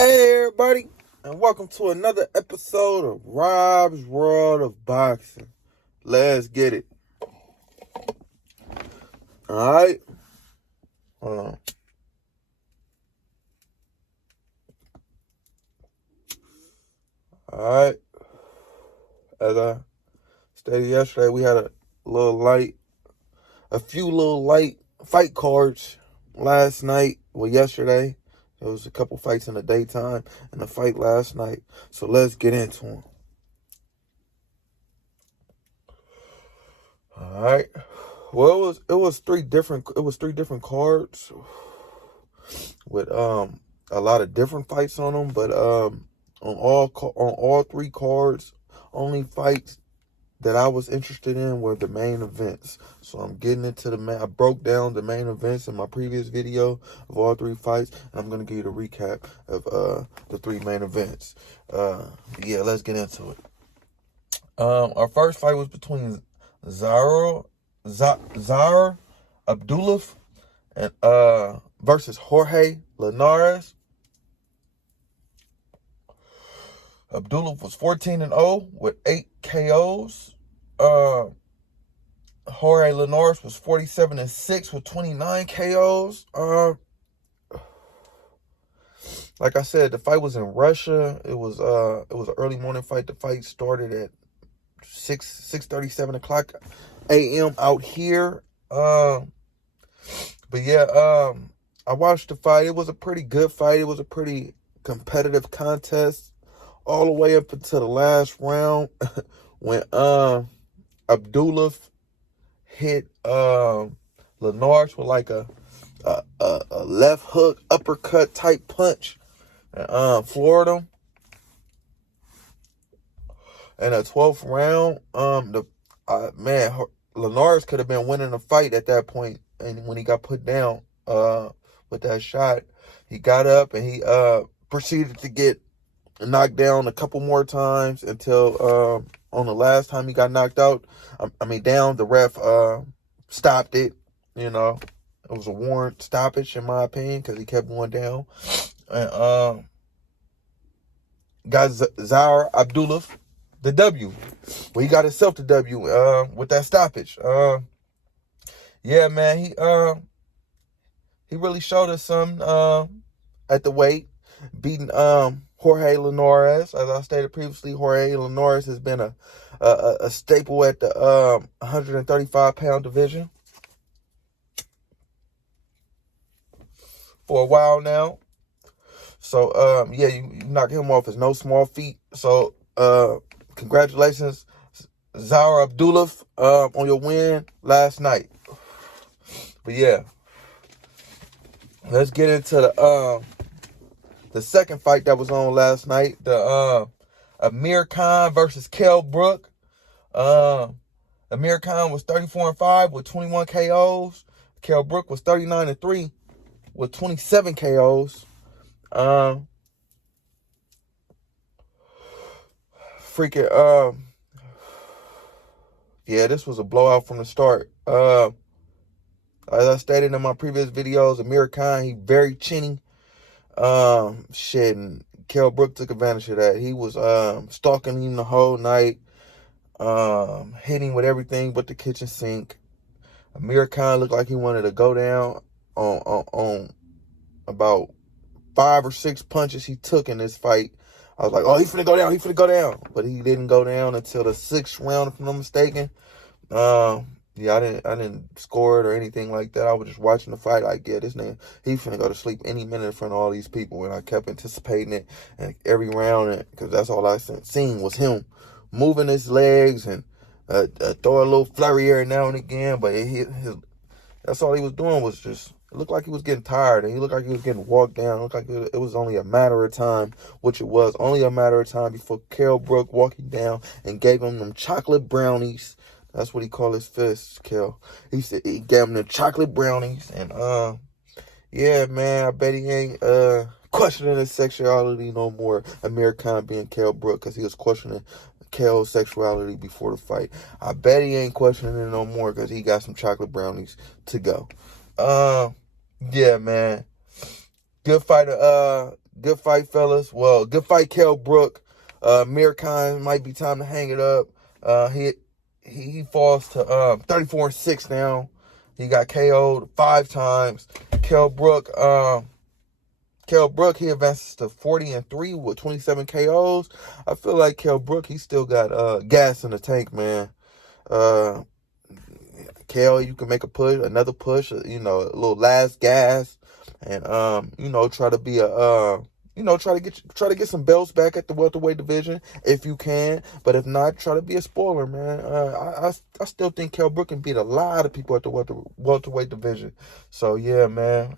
Hey everybody, and welcome to another episode of Rob's World of Boxing. Let's get it. Alright. Hold on. Alright. As I stated yesterday, we had a few little light fight cards last night. Well, yesterday. There was a couple fights in the daytime and a fight last night. So let's get into them. All right. Well, it was three different cards with a lot of different fights on them, but on all three cards, only fights that I was interested in were the main events. So I'm getting into I broke down the main events in my previous video of all three fights, and I'm going to give you the recap of the three main events. Yeah, let's get into it. Our first fight was between Abdullah and versus Jorge Linares. Abdullah was 14-0 with 8 KOs. Jorge Linares was 47-6 with 29 KOs. Like I said, the fight was in Russia. It was an early morning fight. The fight started at 6:37 o'clock a.m. out here. But yeah, I watched the fight. It was a pretty good fight. It was a pretty competitive contest all the way up until the last round when Abdullah hit Linares with like a left hook uppercut type punch and floored him. In the 12th round, Linares could have been winning the fight at that point, and when he got put down with that shot, he got up and he proceeded to get knocked down a couple more times until on the last time he got knocked out, down, the ref stopped it. You know, it was a warrant stoppage in my opinion because he kept going down. And got Zaire Abdullah the W. Well, he got himself the W with that stoppage. Yeah, man, he really showed us something at the weight, beating Jorge Linares. As I stated previously, Jorge Linares has been a staple at the 135-pound division for a while now. So, yeah, you knock him off is no small feat. So, congratulations, Zaire Abdullah, on your win last night. But, yeah, let's get into the second fight that was on last night, the Amir Khan versus Kell Brook. Amir Khan was 34-5 with 21 KOs. Kell Brook was 39-3 with 27 KOs. Yeah, this was a blowout from the start. As I stated in my previous videos, Amir Khan, he very chinny. And Kell Brook took advantage of that. He was stalking him the whole night, hitting with everything but the kitchen sink. Amir Khan looked like he wanted to go down on about 5 or 6 punches he took in this fight. I was like, oh, he's finna go down. But he didn't go down until the 6th round, if I'm not mistaken. Yeah, I didn't score it or anything like that. I was just watching the fight. Like, yeah, this nigga, he's finna go to sleep any minute in front of all these people. And I kept anticipating it, and every round, because that's all I seen was him moving his legs and throw a little flurry every now and again. But that's all he was doing was just, it looked like he was getting tired, and he looked like he was getting walked down. It looked like it was only a matter of time, which it was only a matter of time before Kell Brook walked him down and gave him them chocolate brownies. That's what he called his fists, Kell. He said he gave him the chocolate brownies. And, yeah, man, I bet he ain't questioning his sexuality no more. Amir Khan being Kell Brook, because he was questioning Kell's sexuality before the fight. I bet he ain't questioning it no more because he got some chocolate brownies to go. Yeah, man. Good fight. Good fight, fellas. Well, good fight, Kell Brook. Amir Khan might be time to hang it up. He falls to 34-6 now. He got KO'd 5 times. Kell Brook, he advances to 40-3 with 27 KOs. I feel like Kell Brook, he still got gas in the tank, man. Kell, you can make another push, a little last gas, and try to be try to get some belts back at the welterweight division if you can. But if not, try to be a spoiler, man. I still think Kell Brook can beat a lot of people at the welterweight division. So yeah, man.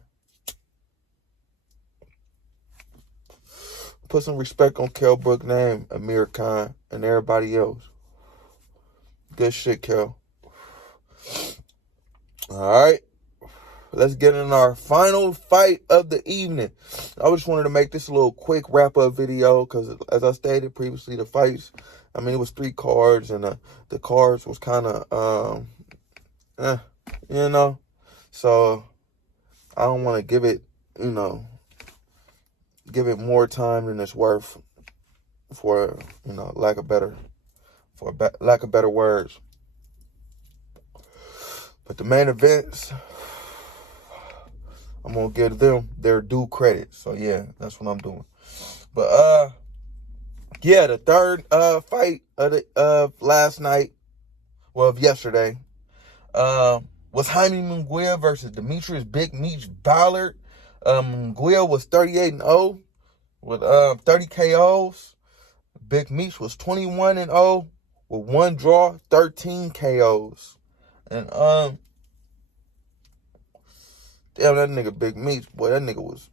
Put some respect on Kell Brook's name, Amir Khan, and everybody else. Good shit, Kell. All right. Let's get in our final fight of the evening. I just wanted to make this a little quick wrap-up video because, as I stated previously, the fights, it was 3 cards, and the cards was kind of, So, I don't want to give it more time than it's worth for, lack of better words. But the main events, I'm going to give them their due credit. So, yeah, that's what I'm doing. But, the third fight of last night, of yesterday, was Jaime Mcguire versus Demetrius Big Meech Ballard. Mcguire was 38-0 with 30 KOs. Big Meech was 21-0 with 1 draw, 13 KOs. And damn, that nigga Big Meech, boy, that nigga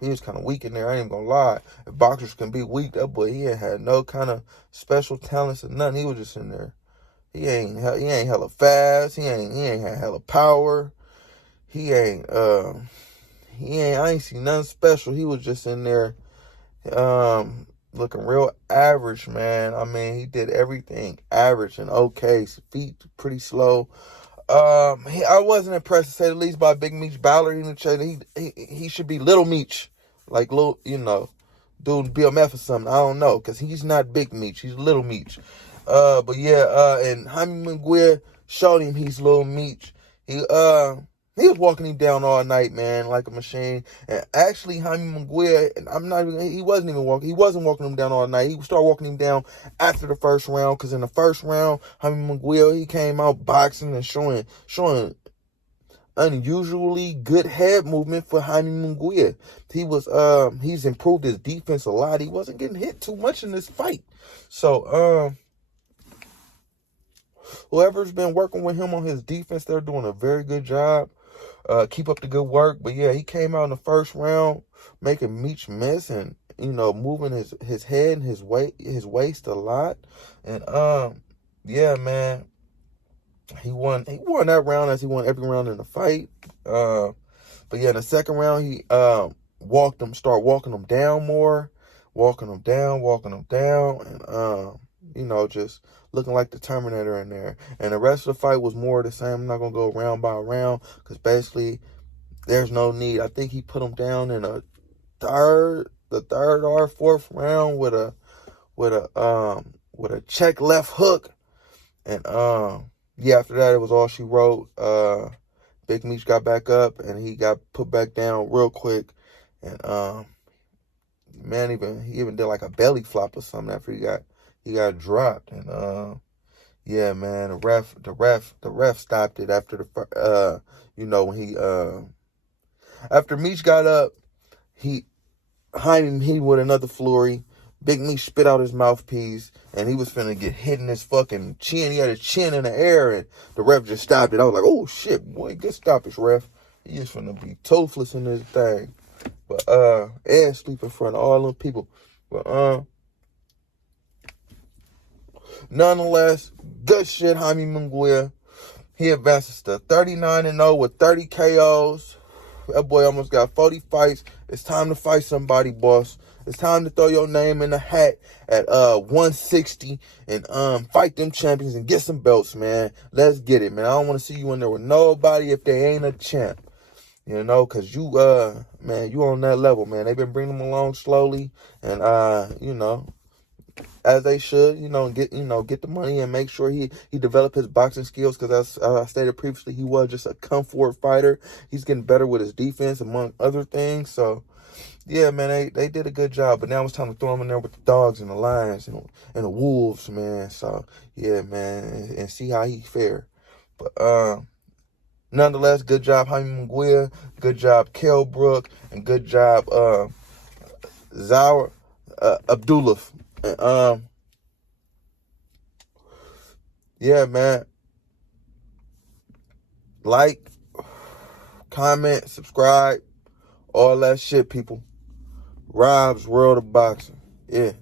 he was kind of weak in there. I ain't gonna lie. If boxers can be weak, that boy, he ain't had no kind of special talents or nothing. He was just in there. He ain't hella fast. He ain't had hella power. I ain't seen nothing special. He was just in there, looking real average, man. He did everything average and okay. His feet pretty slow. I wasn't impressed, to say the least, by Big Meech Ballard. He should be Little Meech, like little, doing BMF or something. I don't know, because he's not Big Meech. He's Little Meech. But yeah, and Jaime Mcguire showed him he's Little Meech. He was walking him down all night, man, like a machine. And actually, Jaime Mcguire, he wasn't walking him down all night. He started walking him down after the first round, because in the first round, Jaime Mcguire, he came out boxing and showing unusually good head movement for Jaime Mcguire. He's improved his defense a lot. He wasn't getting hit too much in this fight. So, whoever's been working with him on his defense, they're doing a very good job. Keep up the good work. But yeah, he came out in the first round making Meech miss and, moving his head and his waist a lot. And yeah, man, he won that round, as he won every round in the fight. But yeah, in the second round, he started walking him down more, walking him down, and just looking like the Terminator in there. And the rest of the fight was more of the same. I'm not going to go round by round, because basically there's no need. I think he put him down in the third or fourth round with a check left hook. And after that, it was all she wrote. Big Meech got back up, and he got put back down real quick. And man, he even did like a belly flop or something after he got dropped. And yeah, man, the ref stopped it after when he after Meech got up, Jaime hit with another flurry. Big Meech spit out his mouthpiece, and he was finna get hit in his fucking chin. He had his chin in the air, and the ref just stopped it. I was like, oh shit, boy, good stoppage, ref. He just finna be toothless in this thing. But and sleep in front of all them people. But nonetheless, good shit, Jaime Mcguire. He advances to 39-0 with 30 KOs. That boy almost got 40 fights. It's time to fight somebody, boss. It's time to throw your name in the hat at 160 and fight them champions and get some belts, man. Let's get it, man. I don't want to see you in there with nobody if they ain't a champ. You know, because you, man, you on that level, man. They've been bringing him along slowly and, you know, as they should, get the money and make sure he develop his boxing skills, because as I stated previously, he was just a come forward fighter. He's getting better with his defense, among other things. So, yeah, man, they did a good job. But now it's time to throw him in there with the dogs and the lions and the wolves, man. So, yeah, man, and see how he fare. But, nonetheless, good job, Jaime Mcguire. Good job, Brook. And good job, Abdullah. And, yeah, man. Like, comment, subscribe, all that shit, people. Rob's World of Boxing. Yeah.